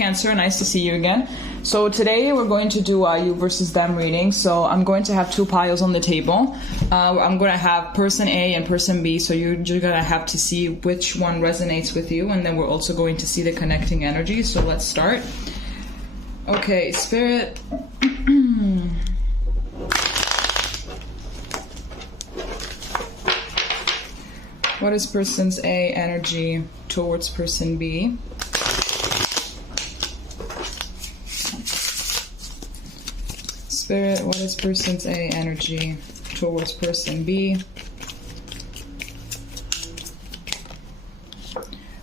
Cancer, nice to see you again. So today we're going to do a you versus them reading. So I'm going to have two piles on the table. I'm going to have person A and person B, so you're going to have to see which one resonates with you, and then we're also going to see the connecting energy. So let's start. Okay, Spirit. What is person's A energy towards person B? Spirit, what is person's A energy towards person B?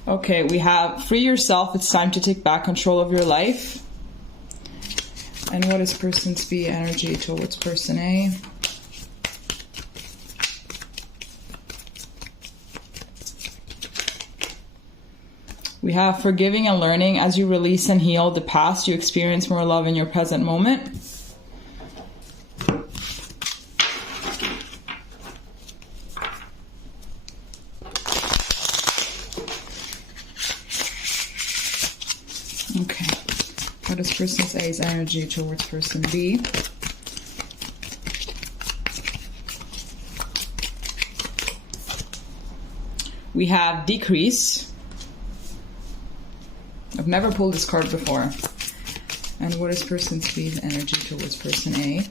Okay, we have free yourself. It's time to take back control of your life. And what is person's B energy towards person A? We have forgiving and learning. As you release and heal the past, you experience more love in your present moment. Okay. What is person's A's energy towards person B? We have decrease. I've never pulled this card before. And what is person's B's energy towards person A?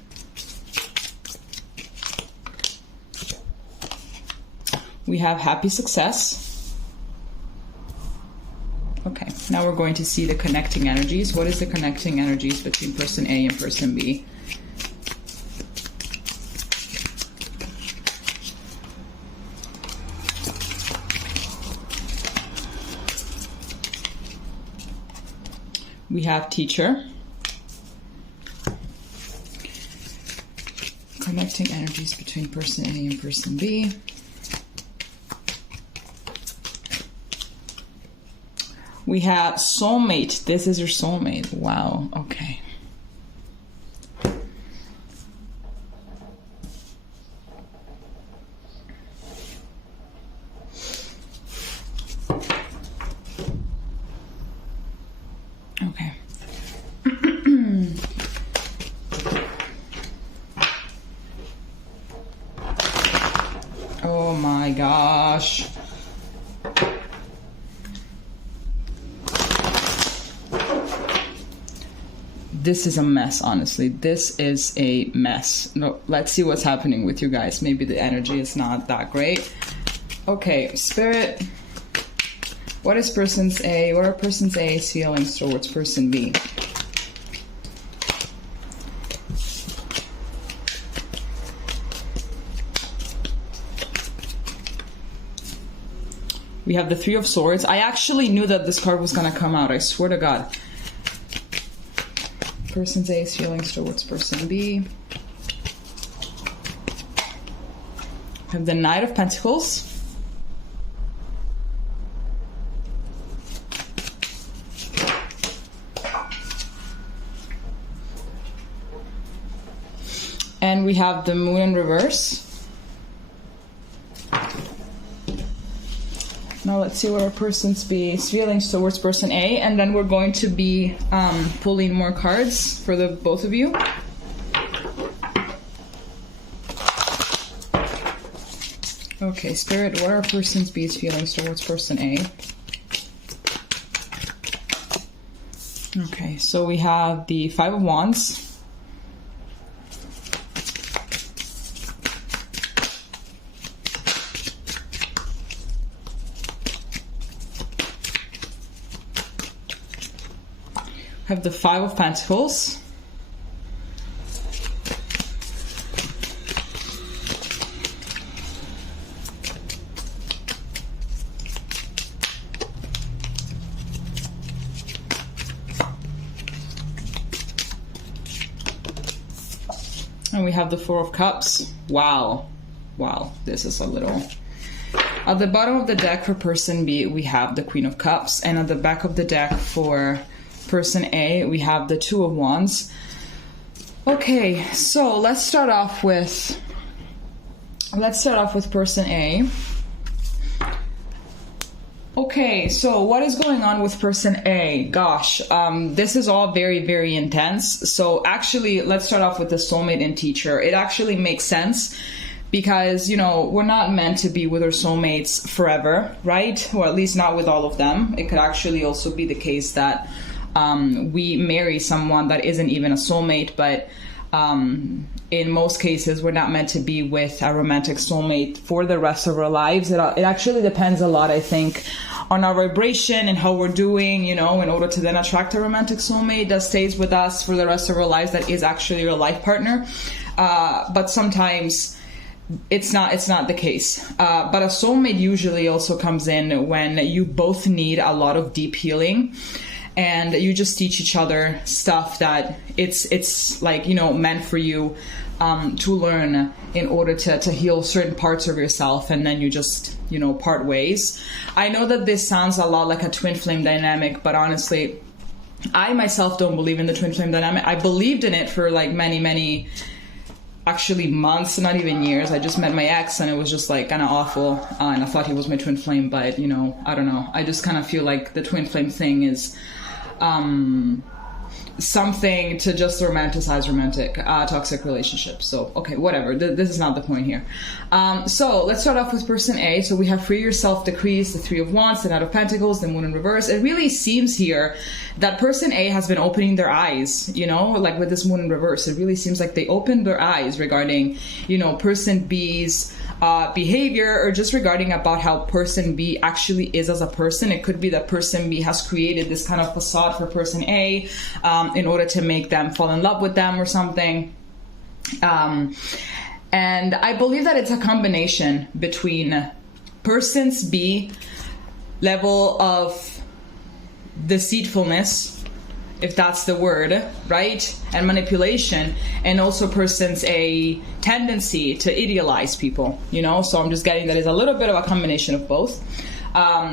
We have happy success. Okay, now we're going to see the connecting energies. What is the connecting energies between person A and person B? We have teacher. Connecting energies between person A and person B. We have soulmate. This is your soulmate. Wow. Okay. Okay. Oh my gosh. This is a mess, honestly. This is a mess. No, let's see what's happening with you guys. Maybe the energy is not that great. Okay, Spirit. What is person's A? What are person's A's feelings towards person B? We have the Three of Swords. I actually knew that this card was going to come out. I swear to God. Person's A's feelings towards person B. We have the Knight of Pentacles. And we have the Moon in reverse. Now let's see what our person's B's feelings towards person A, and then we're going to be pulling more cards for the both of you. Okay, Spirit, what are person's B's feelings towards person A? Okay, so we have the Five of Wands. Have the Five of Pentacles. And we have the Four of Cups. Wow. Wow, this is a little... At the bottom of the deck for person B, we have the Queen of Cups. And at the back of the deck for person A, we have the Two of Wands. Okay, so let's start off with person A. Okay, so what is going on with person A? Gosh, this is all very, very intense. So actually, let's start off with the soulmate and teacher. It actually makes sense because, you know, we're not meant to be with our soulmates forever, right? Or at least not with all of them. It could actually also be the case that we marry someone that isn't even a soulmate, but in most cases, we're not meant to be with a romantic soulmate for the rest of our lives. It actually depends a lot, I think, on our vibration and how we're doing, you know, in order to then attract a romantic soulmate that stays with us for the rest of our lives, that is actually your life partner. But sometimes it's not the case. But a soulmate usually also comes in when you both need a lot of deep healing. And you just teach each other stuff that it's like, you know, meant for you to learn in order to heal certain parts of yourself, and then you just, you know, part ways. I know that this sounds a lot like a twin flame dynamic, but honestly, I myself don't believe in the twin flame dynamic. I believed in it for like many actually months, not even years. I just met my ex and it was just like kind of awful, and I thought he was my twin flame, but, you know, I don't know. I just kind of feel like the twin flame thing is something to just romanticize romantic toxic relationships. So okay, whatever, this is not the point here. So let's start off with person A. So we have free yourself, decrease, the Three of Wands, the Knight of Pentacles, the Moon in reverse. It really seems here that person A has been opening their eyes, you know, like with this Moon in reverse. It really seems like they opened their eyes regarding, you know, person B's behavior, or just regarding about how person B actually is as a person. It could be that person B has created this kind of facade for person A in order to make them fall in love with them or something. And I believe that it's a combination between person's B level of deceitfulness, if that's the word, right, and manipulation, and also person's a tendency to idealize people, you know. So I'm just getting that is a little bit of a combination of both.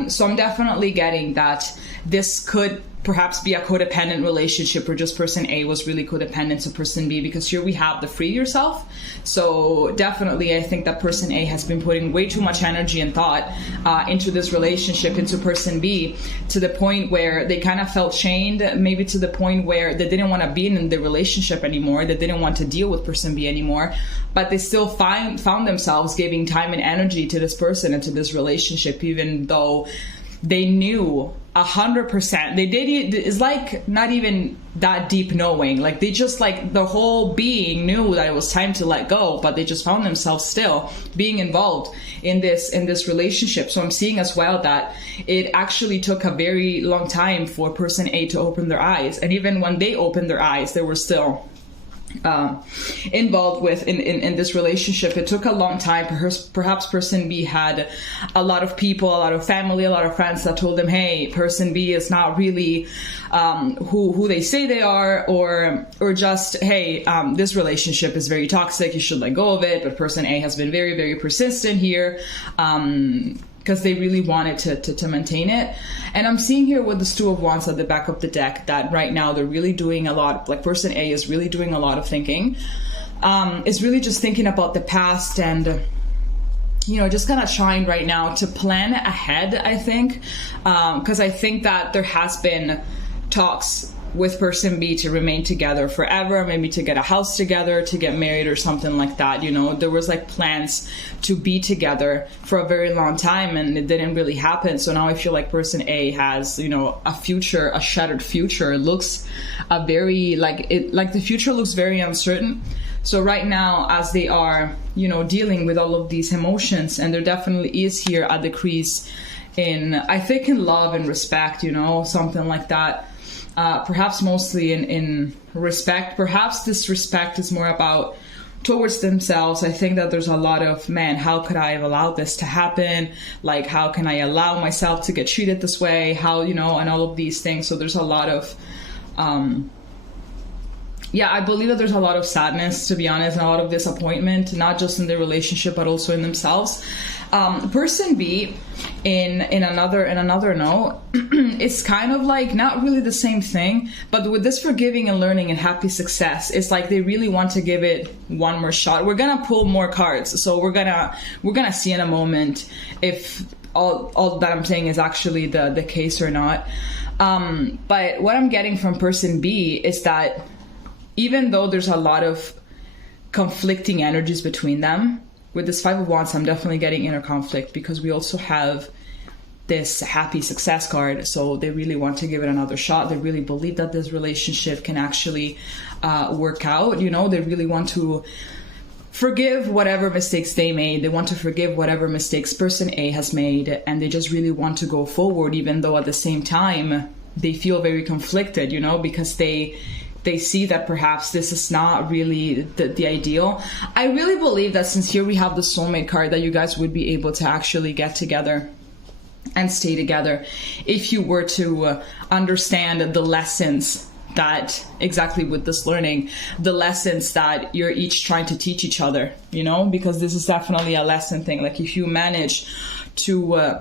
So I'm definitely getting that this could perhaps be a codependent relationship, or just person A was really codependent to person B, because here we have the free yourself. So definitely I think that person A has been putting way too much energy and thought into this relationship, into person B, to the point where they kind of felt chained, maybe to the point where they didn't want to be in the relationship anymore. They didn't want to deal with person B anymore, but they still found themselves giving time and energy to this person and to this relationship, even though they knew 100%. They did. It's like not even that deep knowing. Like they just, like, the whole being knew that it was time to let go, but they just found themselves still being involved in this relationship. So I'm seeing as well that it actually took a very long time for person A to open their eyes, and even when they opened their eyes, they were still involved with in this relationship. It took a long time. Perhaps person B had a lot of people, a lot of family, a lot of friends that told them, hey, person B is not really who they say they are, or just, hey, this relationship is very toxic, you should let go of it. But person A has been very, very persistent here, because they really wanted to maintain it. And I'm seeing here with the Two of Wands at the back of the deck that right now they're really doing a lot, like person A is really doing a lot of thinking. It's really just thinking about the past, and, you know, just kind of trying right now to plan ahead, I think. Because I think that there has been talks with person B to remain together forever, maybe to get a house together, to get married or something like that. You know, there was like plans to be together for a very long time, and it didn't really happen. So now I feel like person A has, you know, a future, a shattered future. It looks a very, like the future looks very uncertain. So right now, as they are, you know, dealing with all of these emotions, and there definitely is here a decrease in, I think, in love and respect, you know, something like that. Perhaps mostly in respect. Perhaps this respect is more about towards themselves. I think that there's a lot of, man, how could I have allowed this to happen? Like, how can I allow myself to get treated this way? How, you know, and all of these things. So there's a lot of, I believe that there's a lot of sadness, to be honest, and a lot of disappointment, not just in the relationship, but also in themselves. Person B, in another note, it's kind of like not really the same thing, but with this forgiving and learning and happy success, it's like they really want to give it one more shot. We're gonna pull more cards, so we're gonna see in a moment if all that I'm saying is actually the case or not. But what I'm getting from person B is that even though there's a lot of conflicting energies between them, with this Five of Wands, I'm definitely getting inner conflict, because we also have this happy success card. So they really want to give it another shot. They really believe that this relationship can actually work out. You know, they really want to forgive whatever mistakes they made. They want to forgive whatever mistakes person A has made, and they just really want to go forward, even though at the same time they feel very conflicted, you know, because they see that perhaps this is not really the ideal. I really believe that since here we have the soulmate card, that you guys would be able to actually get together and stay together if you were to understand the lessons that, exactly with this learning, the lessons that you're each trying to teach each other, you know, because this is definitely a lesson thing. Like if you manage to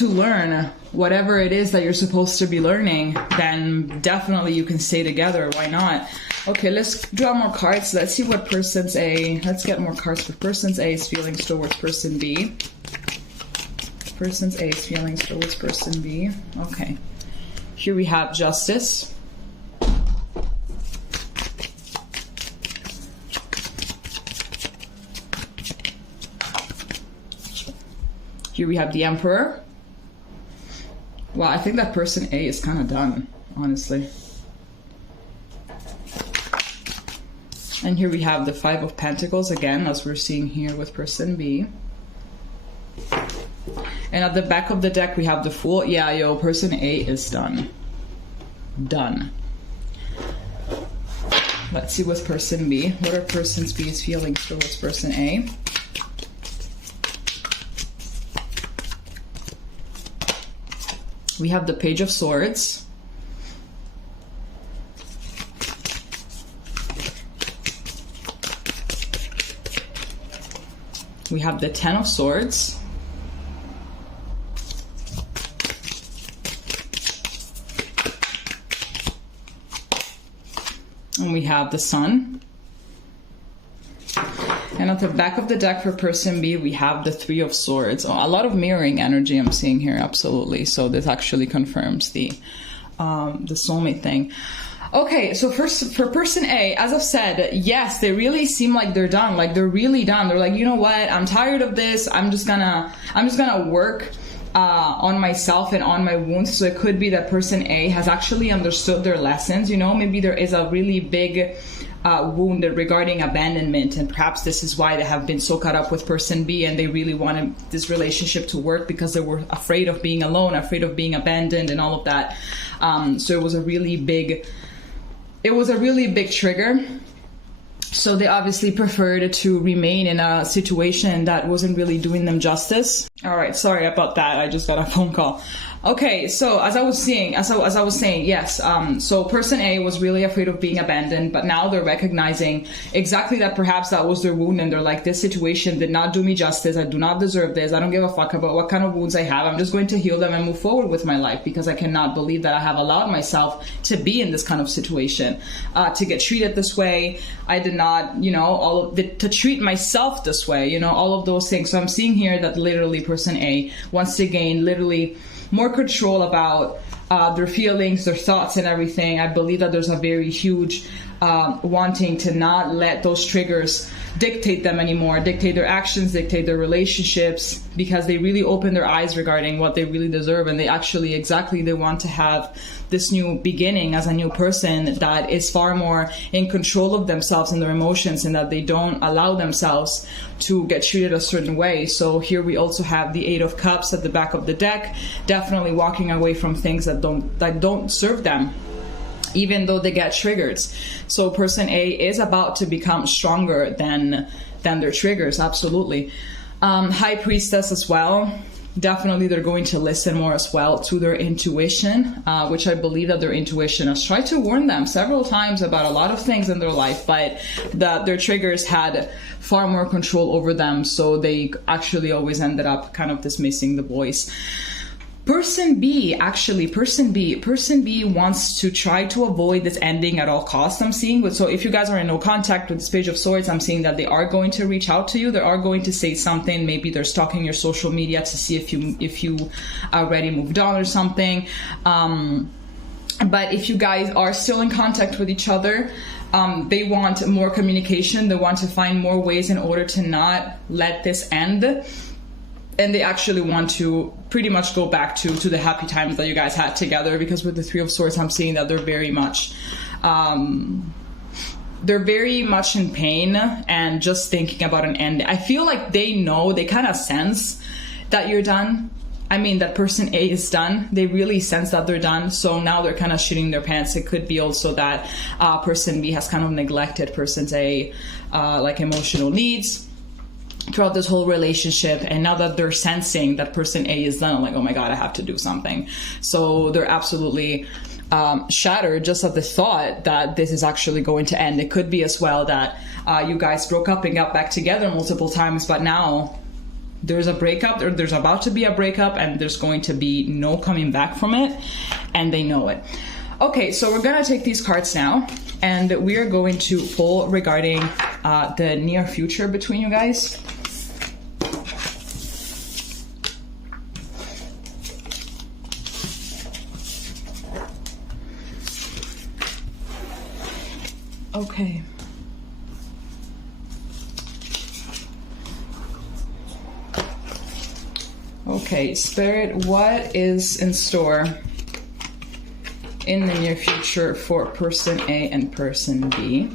learn whatever it is that you're supposed to be learning, then definitely you can stay together. Why not? Okay, let's draw more cards. Let's see what person's A, let's get more cards for person's A's feelings towards person B. Person's A's feelings towards person B. Okay, here we have Justice. Here we have the Emperor. Well, I think that person A is kind of done, honestly. And here we have the Five of Pentacles again, as we're seeing here with person B. And at the back of the deck, we have the Fool. Yeah, yo, person A is done. Done. Let's see what's person B. What are person B's feelings towards person A? We have the Page of Swords. We have the Ten of Swords. And we have the Sun. And at the back of the deck for person B, we have the Three of Swords. Oh, a lot of mirroring energy I'm seeing here, absolutely. So this actually confirms the soulmate thing. Okay, so first for person A, as I've said, yes, they really seem like they're done. Like they're really done. They're like, you know what? I'm tired of this. I'm just gonna work on myself and on my wounds. So it could be that person A has actually understood their lessons. You know, maybe there is a really big wound regarding abandonment, and perhaps this is why they have been so caught up with person B, and they really wanted this relationship to work because they were afraid of being alone, afraid of being abandoned, and all of that. So it was a really big trigger. So they obviously preferred to remain in a situation that wasn't really doing them justice. All right, sorry about that. I just got a phone call. Okay, so as I was saying, yes. So person A was really afraid of being abandoned, but now they're recognizing exactly that perhaps that was their wound, and they're like, this situation did not do me justice. I do not deserve this. I don't give a fuck about what kind of wounds I have. I'm just going to heal them and move forward with my life, because I cannot believe that I have allowed myself to be in this kind of situation, to get treated this way. I did not, you know, to treat myself this way, you know, all of those things. So I'm seeing here that literally person A wants to gain literally more control about their feelings, their thoughts, and everything. I believe that there's a very huge wanting to not let those triggers dictate them anymore, dictate their actions, dictate their relationships, because they really open their eyes regarding what they really deserve, and they actually they want to have this new beginning as a new person that is far more in control of themselves and their emotions, and that they don't allow themselves to get treated a certain way. So here we also have the Eight of Cups at the back of the deck, definitely walking away from things that don't serve them, even though they get triggered. So person A is about to become stronger than their triggers, absolutely. High Priestess as well. Definitely they're going to listen more as well to their intuition, which I believe that their intuition has tried to warn them several times about a lot of things in their life, but that their triggers had far more control over them, so they actually always ended up kind of dismissing the voice. Person B wants to try to avoid this ending at all costs, I'm seeing. So if you guys are in no contact with this Page of Swords, I'm seeing that they are going to reach out to you. They are going to say something. Maybe they're stalking your social media to see if you already moved on or something. But if you guys are still in contact with each other, they want more communication. They want to find more ways in order to not let this end. And they actually want to pretty much go back to the happy times that you guys had together, because with the Three of Swords, I'm seeing that they're very much in pain and just thinking about an end. I feel like they know, they kind of sense that you're done. I mean, that person A is done. They really sense that they're done. So now they're kind of shitting their pants. It could be also that person B has kind of neglected person A, like emotional needs throughout this whole relationship. And now that they're sensing that person A is done, I'm like, oh my God, I have to do something. So they're absolutely shattered just at the thought that this is actually going to end. It could be as well that you guys broke up and got back together multiple times, but now there's a breakup, or there's about to be a breakup, and there's going to be no coming back from it, and they know it. Okay, so we're gonna take these cards now, and we are going to pull regarding the near future between you guys. Okay. Okay, Spirit, what is in store in the near future for person A and person B?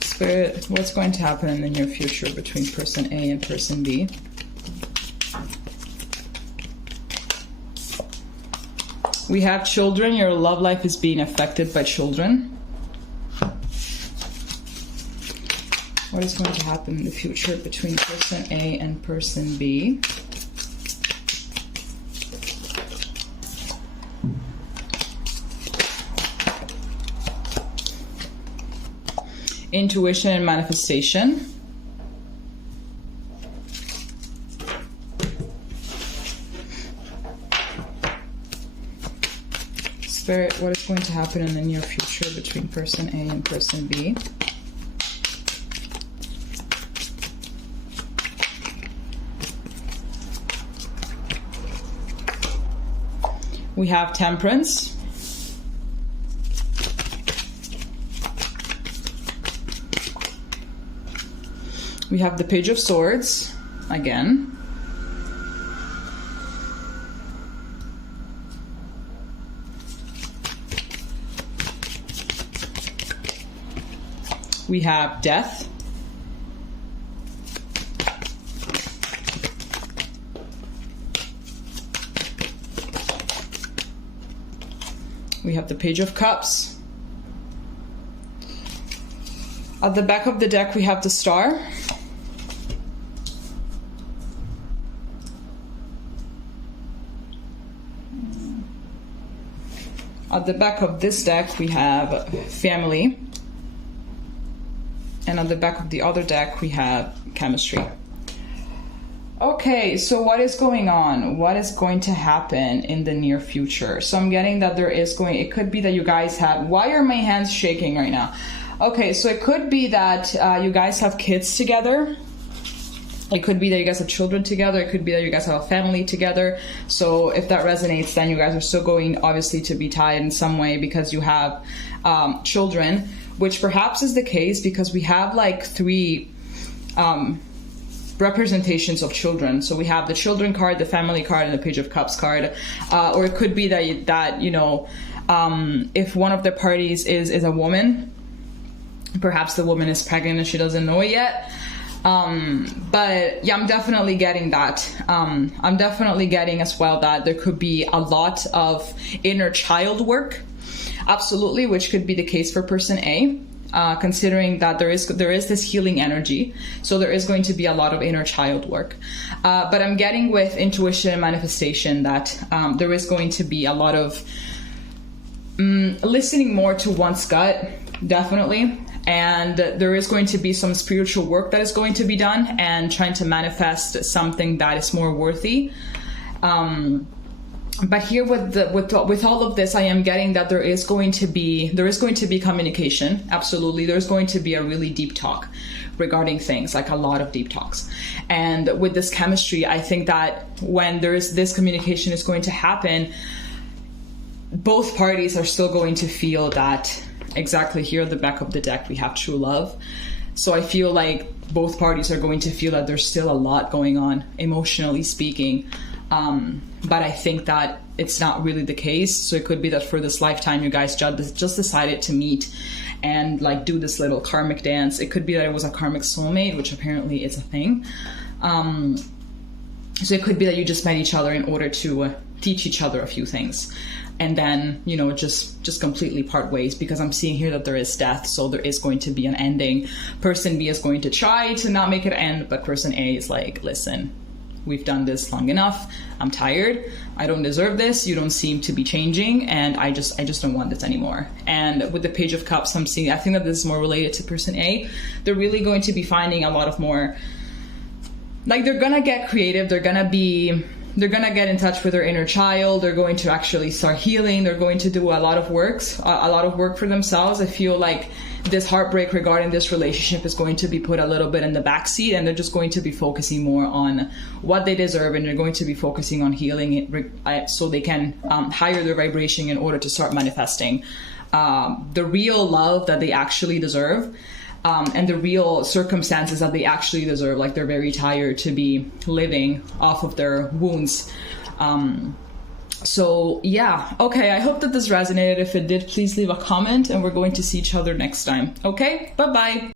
Spirit, what's going to happen in the near future between person A and person B? We have children. Your love life is being affected by children. What is going to happen in the future between person A and person B? Intuition and manifestation. Spirit, what is going to happen in the near future between person A and person B? We have Temperance. We have the Page of Swords again. We have Death. We have the Page of Cups. At the back of the deck, we have the Star. At the back of this deck, we have Family. And on the back of the other deck, we have Chemistry. Okay, so what is going on? What is going to happen in the near future? So I'm getting that there is going, it could be that you guys have, why are my hands shaking right now? Okay, so it could be that you guys have kids together. It could be that you guys have children together. It could be that you guys have a family together. So if that resonates, then you guys are still going obviously to be tied in some way because you have children, which perhaps is the case because we have like three representations of children. So we have the children card, the family card, and the Page of Cups card. Or it could be that you know, if one of the parties is a woman, perhaps the woman is pregnant and she doesn't know it yet. But yeah, I'm definitely getting that. I'm definitely getting as well that there could be a lot of inner child work. Absolutely, which could be the case for person A. Considering that there is this healing energy, so there is going to be a lot of inner child work. But I'm getting with intuition and manifestation that there is going to be a lot of listening more to one's gut, definitely, and there is going to be some spiritual work that is going to be done and trying to manifest something that is more worthy. But here with all of this, I am getting that there is going to be communication. Absolutely. There's going to be a really deep talk regarding things, like a lot of deep talks. And with this chemistry, I think that when there is this communication is going to happen, both parties are still going to feel that exactly here at the back of the deck, we have true love. So I feel like both parties are going to feel that there's still a lot going on, emotionally speaking. But I think that it's not really the case. So it could be that for this lifetime, you guys just decided to meet and like do this little karmic dance. It could be that it was a karmic soulmate, which apparently is a thing. So it could be that you just met each other in order to teach each other a few things. And then, you know, just completely part ways, because I'm seeing here that there is death. So there is going to be an ending. Person B is going to try to not make it end, but person A is like, listen, we've done this long enough. I'm tired. I don't deserve this. You don't seem to be changing. And I just don't want this anymore. And with the Page of Cups, I think that this is more related to person A. They're really going to be finding a lot of more, like, they're going to get creative. They're going to get in touch with their inner child. They're going to actually start healing. They're going to do a lot of work for themselves. I feel like this heartbreak regarding this relationship is going to be put a little bit in the backseat, and they're just going to be focusing more on what they deserve, and they're going to be focusing on healing it so they can higher their vibration in order to start manifesting the real love that they actually deserve. And the real circumstances that they actually deserve. Like, they're very tired to be living off of their wounds. So yeah, okay, I hope that this resonated. If it did, please leave a comment, and we're going to see each other next time. Okay, bye-bye.